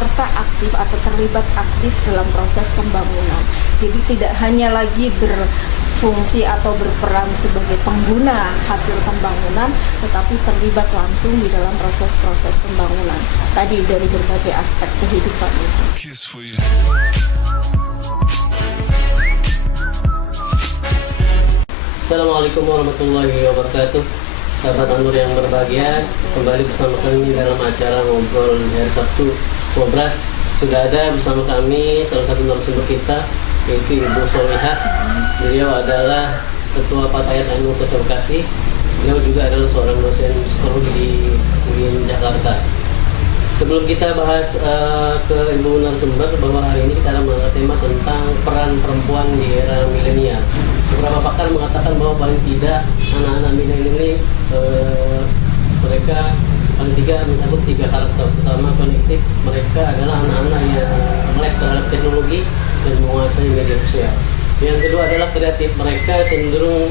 serta aktif atau terlibat aktif dalam proses pembangunan. Jadi tidak hanya lagi berfungsi atau berperan sebagai pengguna hasil pembangunan, tetapi terlibat langsung di dalam proses-proses pembangunan tadi dari berbagai aspek kehidupan itu. Assalamualaikum warahmatullahi wabarakatuh. Sahabat Anur yang berbahagia, kembali bersama kami dalam acara Ngobrol Hari Sabtu Ngobras. Sudah ada bersama kami salah satu narasumber kita, yaitu Ibu Solihah. Beliau adalah Ketua Fatayat Anur Kota Bekasi. Beliau juga adalah seorang dosen psikologi di UIN Jakarta. Sebelum kita bahas ke Ibu narasumber, bahwa hari ini kita akan mengangkat tema tentang peran perempuan di era milenial. Beberapa pakar mengatakan bahwa paling tidak anak-anak milenial ini mereka paling tidak menyangkut 3 karakter. Pertama, konektif. Mereka adalah anak-anak yang melek terhadap teknologi dan menguasai media sosial. Yang kedua adalah kreatif. Mereka cenderung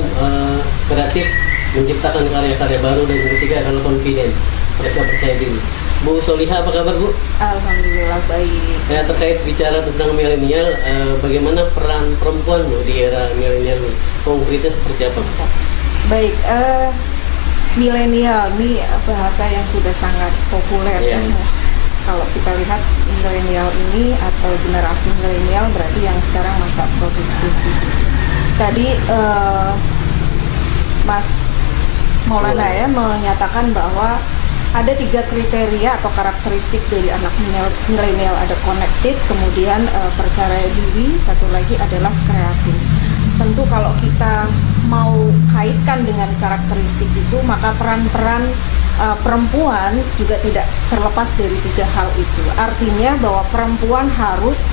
kreatif, menciptakan karya-karya baru. Dan yang ketiga adalah confident. Mereka percaya diri. Bu Solihah, apa kabar Bu? Alhamdulillah baik. Ya, terkait bicara tentang milenial, bagaimana peran perempuan Bu di era milenial ini? Konkretnya seperti apa? Baik, milenial ini bahasa yang sudah sangat populer. Yeah. Kalau kita lihat milenial ini atau generasi milenial berarti yang sekarang masa produktif di sini. Tadi Mas Maulana ya menyatakan bahwa ada 3 kriteria atau karakteristik dari anak milenial. Ada connected, kemudian percaya diri, satu lagi adalah kreatif. Tentu kalau kita mau kaitkan dengan karakteristik itu, maka peran-peran perempuan juga tidak terlepas dari 3 hal itu. Artinya bahwa perempuan harus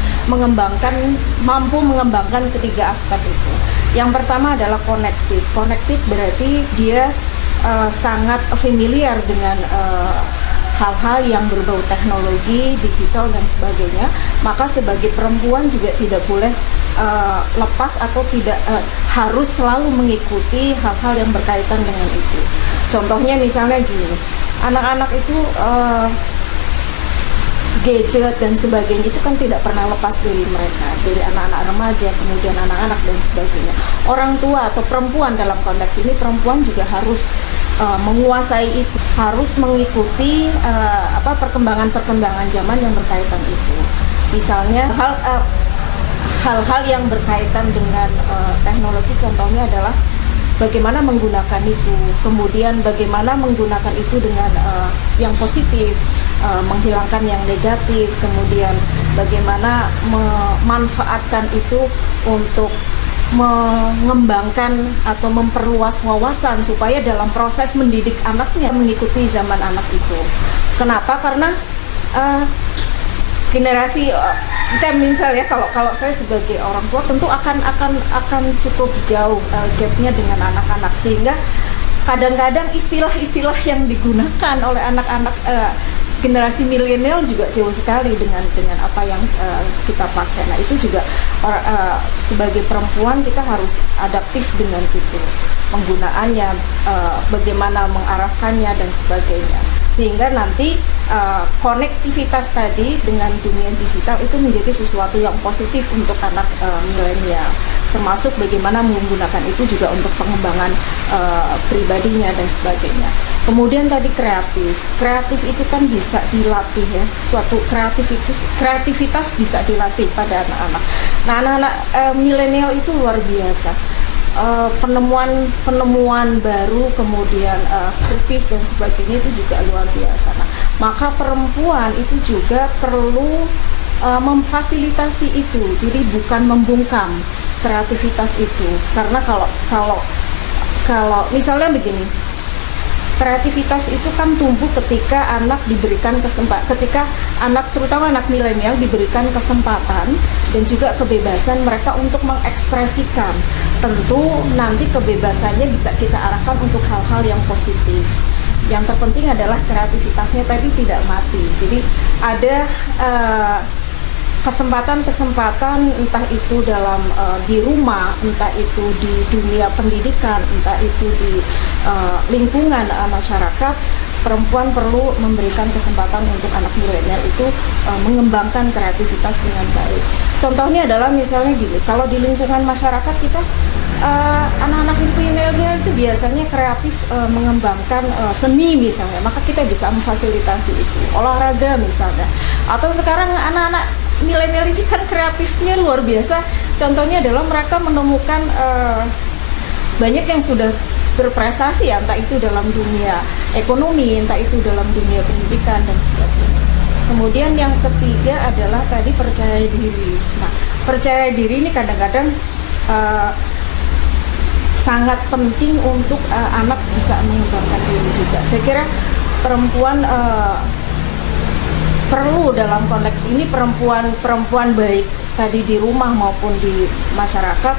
mampu mengembangkan ketiga aspek itu. Yang pertama adalah connected. Connected berarti dia sangat familiar dengan hal-hal yang berbau teknologi, digital dan sebagainya. Maka sebagai perempuan juga tidak boleh lepas atau tidak harus selalu mengikuti hal-hal yang berkaitan dengan itu. Contohnya misalnya gini, anak-anak itu gadget dan sebagainya itu kan tidak pernah lepas dari mereka, dari anak-anak remaja, kemudian anak-anak dan sebagainya. Orang tua atau perempuan dalam konteks ini, perempuan juga harus menguasai itu, harus mengikuti perkembangan-perkembangan zaman yang berkaitan itu. Misalnya hal-hal yang berkaitan dengan teknologi, contohnya adalah bagaimana menggunakan itu, kemudian bagaimana menggunakan itu dengan yang positif, menghilangkan yang negatif, kemudian bagaimana memanfaatkan itu untuk mengembangkan atau memperluas wawasan supaya dalam proses mendidik anaknya mengikuti zaman anak itu. Kenapa? Karena generasi kita misalnya kalau saya sebagai orang tua tentu akan cukup jauh gapnya dengan anak-anak, sehingga kadang-kadang istilah-istilah yang digunakan oleh anak-anak generasi milenial juga jauh sekali dengan apa yang kita pakai. Nah itu juga sebagai perempuan kita harus adaptif dengan itu, penggunaannya, bagaimana mengarahkannya dan sebagainya, sehingga nanti konektivitas tadi dengan dunia digital itu menjadi sesuatu yang positif untuk anak milenial, termasuk bagaimana menggunakan itu juga untuk pengembangan pribadinya dan sebagainya. Kemudian tadi kreatif itu kan bisa dilatih ya, suatu kreativitas bisa dilatih pada anak-anak. Nah anak-anak milenial itu luar biasa. Penemuan baru, kemudian kritis dan sebagainya itu juga luar biasa. Nah, maka perempuan itu juga perlu memfasilitasi itu, jadi bukan membungkam kreativitas itu. Karena kalau misalnya begini, kreativitas itu kan tumbuh ketika anak diberikan ketika anak, terutama anak milenial, diberikan kesempatan dan juga kebebasan mereka untuk mengekspresikan. Tentu nanti kebebasannya bisa kita arahkan untuk hal-hal yang positif. Yang terpenting adalah kreativitasnya tadi tidak mati. Jadi ada kesempatan-kesempatan, entah itu dalam di rumah, entah itu di dunia pendidikan, entah itu di lingkungan masyarakat, perempuan perlu memberikan kesempatan untuk anak milenial itu mengembangkan kreativitas dengan baik. Contohnya adalah misalnya gini, kalau di lingkungan masyarakat kita anak-anak milenial itu biasanya kreatif mengembangkan seni misalnya, maka kita bisa memfasilitasi itu. Olahraga misalnya. Atau sekarang anak-anak milenial ini kan kreatifnya luar biasa. Contohnya adalah mereka menemukan banyak yang sudah berprestasi ya, entah itu dalam dunia ekonomi, entah itu dalam dunia pendidikan dan sebagainya. Kemudian yang ketiga adalah tadi percaya diri. Nah, percaya diri ini kadang-kadang sangat penting untuk anak bisa mengembangkan diri juga. Saya kira perempuan perlu dalam konteks ini perempuan baik tadi di rumah maupun di masyarakat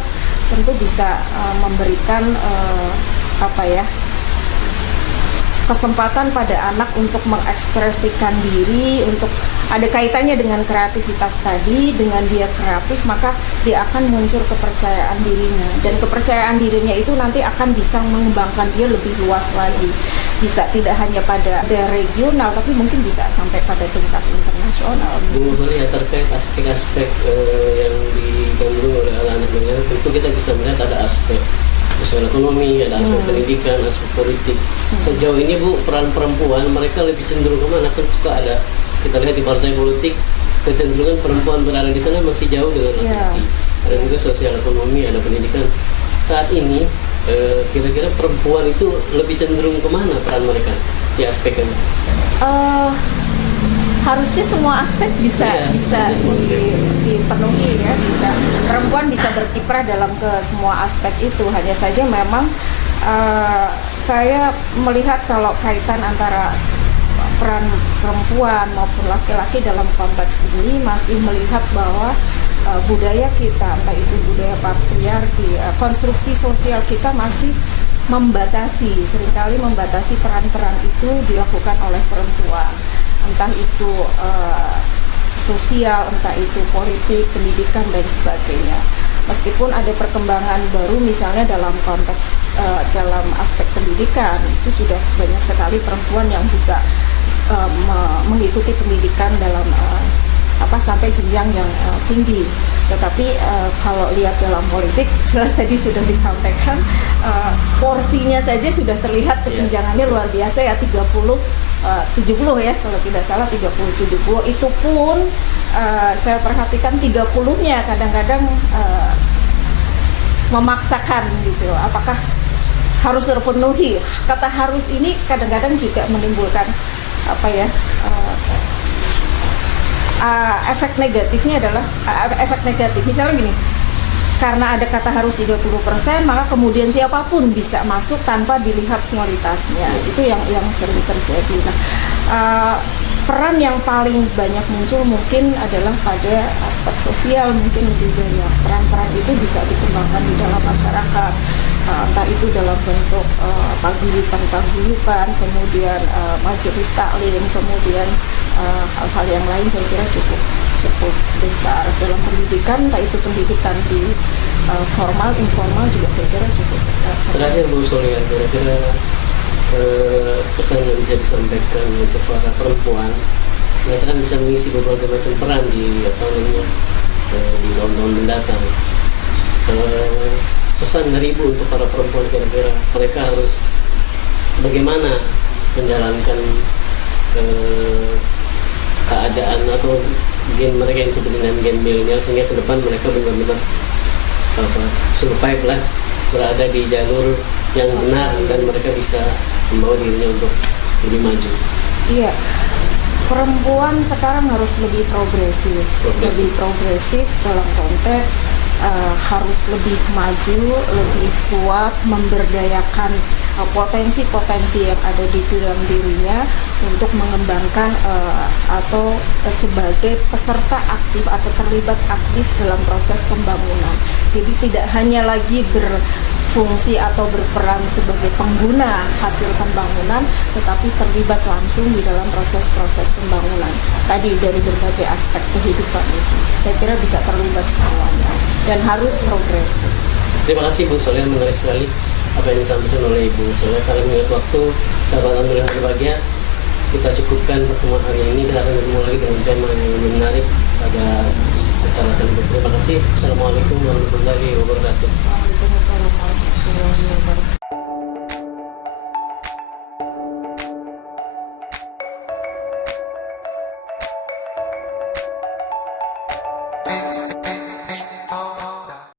tentu bisa memberikan kesempatan pada anak untuk mengekspresikan diri, untuk ada kaitannya dengan kreativitas tadi. Dengan dia kreatif maka dia akan muncul kepercayaan dirinya, dan kepercayaan dirinya itu nanti akan bisa mengembangkan dia lebih luas lagi, bisa tidak hanya pada regional tapi mungkin bisa sampai pada tingkat internasional. Bu Maria, terkait aspek-aspek yang digandrungi oleh anak-anak milenial, tentu kita bisa melihat ada aspek sosial ekonomi, ada aspek pendidikan, aspek politik. Sejauh ini Bu, peran perempuan mereka lebih cenderung kemana? Kan suka ada, kita lihat di partai politik kecenderungan perempuan berada di sana masih jauh dengan laki-laki. Ada juga sosial ekonomi, ada pendidikan. Saat ini kira-kira perempuan itu lebih cenderung kemana peran mereka di aspek ini? Harusnya semua aspek bisa dipenuhi ya, bisa perempuan bisa berkiprah dalam ke semua aspek itu. Hanya saja memang saya melihat kalau kaitan antara peran perempuan maupun laki-laki dalam konteks ini masih melihat bahwa budaya kita, entah itu budaya patriarki, konstruksi sosial kita masih seringkali membatasi peran-peran itu dilakukan oleh perempuan. Entah itu sosial, entah itu politik, pendidikan, dan sebagainya. Meskipun ada perkembangan baru misalnya dalam konteks dalam aspek pendidikan, itu sudah banyak sekali perempuan yang bisa mengikuti pendidikan dalam sampai jenjang yang tinggi. Tetapi kalau lihat dalam politik, jelas tadi sudah disampaikan, porsinya saja sudah terlihat kesenjangannya luar biasa ya, 70 ya kalau tidak salah, 30-70. Itu pun saya perhatikan 30-nya kadang-kadang memaksakan gitu. Apakah harus terpenuhi? Kata harus ini kadang-kadang juga menimbulkan efek negatifnya adalah efek negatif. Misalnya gini, karena ada kata harus 30%, maka kemudian siapapun bisa masuk tanpa dilihat kualitasnya. Itu yang sering terjadi. Nah, peran yang paling banyak muncul mungkin adalah pada aspek sosial, mungkin lebih banyak. Peran-peran itu bisa dikembangkan di dalam masyarakat, entah itu dalam bentuk paguyuban, kemudian majelis taklim, kemudian hal-hal yang lain. Saya kira cukup besar dalam pendidikan, entah itu pendidikan di formal, informal juga saya kira cukup besar. Terakhir Bu Solia, kira-kira pesan yang bisa disampaikan untuk para perempuan, mereka kan bisa mengisi berbagai macam peran di di tahun-tahun mendatang. Pesan dari Ibu untuk para perempuan, kira-kira mereka harus bagaimana menjalankan keadaan atau gen mereka yang disebut dengan gen milenial, sehingga ke depan mereka benar-benar survive lah, berada di jalur yang benar dan mereka bisa membawa dirinya untuk lebih maju. Iya, perempuan sekarang harus lebih progresif dalam konteks harus lebih maju, lebih kuat, memberdayakan potensi-potensi yang ada di dalam dirinya untuk mengembangkan atau sebagai peserta aktif atau terlibat aktif dalam proses pembangunan. Jadi tidak hanya lagi berfungsi atau berperan sebagai pengguna hasil pembangunan, tetapi terlibat langsung di dalam proses-proses pembangunan tadi dari berbagai aspek kehidupan itu. Saya kira bisa terlibat semuanya dan harus progresif. Terima kasih Bu Solia, menarik sekali apa yang disampaikan oleh Ibu Solia. Kalau mengingat waktu, sahabat Andri yang berbahagia, kita cukupkan pertemuan hari ini. Kita akan bertemu lagi dengan tema yang lebih menarik pada acara selanjutnya. Terima kasih. Assalamualaikum warahmatullahi wabarakatuh. Waalaikumsalam warahmatullahi wabarakatuh. Thank